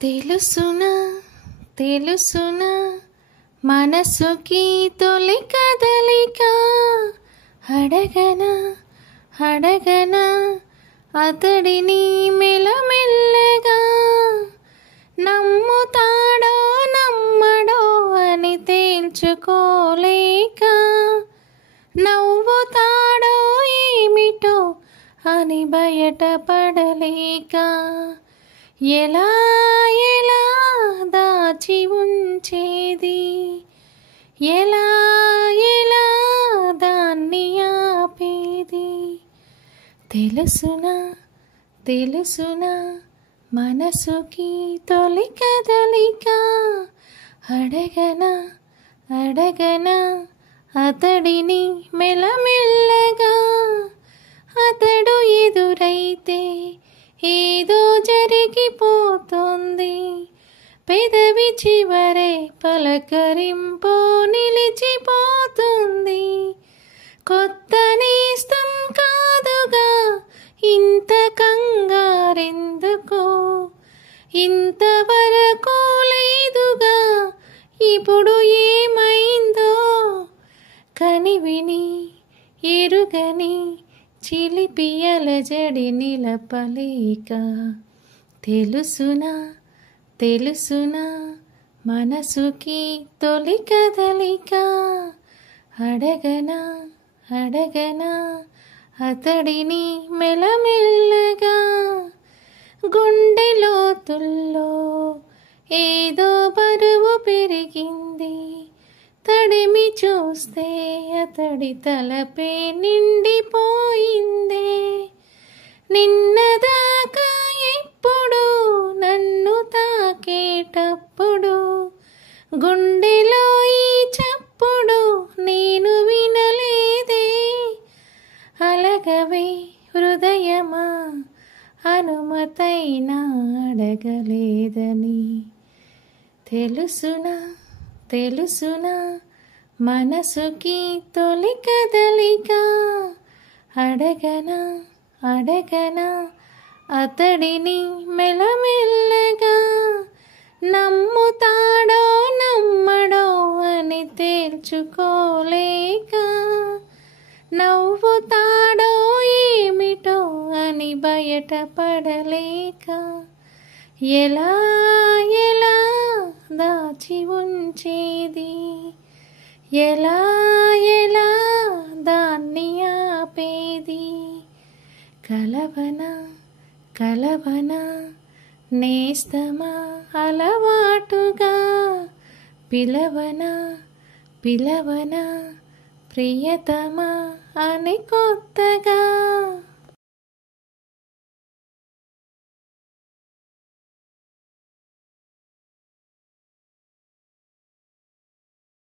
తెలుసునా తెలుసునా మనసుకి తొలి కదలిక అడగనా అడగనా అతడిని మెల్లమెల్లగా నమ్ముతాడో నమ్మడో అని తేల్చుకోలేక నవ్వుతాడో ఏమిటో అని బయటపడలేక ఎలా ఎలా దాచి ఉంచేది ఎలా ఎలా దాన్ని ఆపేది తెలుసునా తెలుసునా మనసుకి తొలి కదలిక అడగనా అడగనా అతడిని మెల్లమెల్లగా అతడు ఎదురైతే ఏదో జరిగిపోతుంది పెదవి చివరే పలకరింపు నిలిచిపోతుంది కొత్త నేస్తం కాదుగా ఇంత కంగారెందుకు ఇంతవరకు లేదుగా ఇప్పుడు ఏమైందో కనివిని ఎరుగని చిలిపి అలజడి నిలపలేక తెలుసునా తెలుసునా మనసుకి తొలి కదలిక అడగనా అడగనా అతడిని మెల్లమెల్లగా గుండె లోతుల్లో ఏదో బరువు పెరిగింది తడిమి చూస్తే అతడి తలపే నిండిపోయిందే నిన్నదాకా ఎప్పుడు నన్ను తాకేటప్పుడు గుండెలో ఈ చప్పుడు నేను వినలేదే అలగవే హృదయమా అనుమతైనా అడగలేదని తెలుసునా తెలుసునా మనసుకి తొలి కదలిక అడగనా అడగనా అతడిని మెల్లమెల్లగా నమ్ముతాడో నమ్మడో అని తేల్చుకోలేక నవ్వుతాడో ఏమిటో అని బయటపడలేక ఎలా ఎలా దాచి ఉంచేది ఎలా ఎలా దాన్ని ఆపేది కలవనా కలవనా నేస్తమా అలవాటుగా పిలవనా పిలవనా ప్రియతమా అని కొత్తగా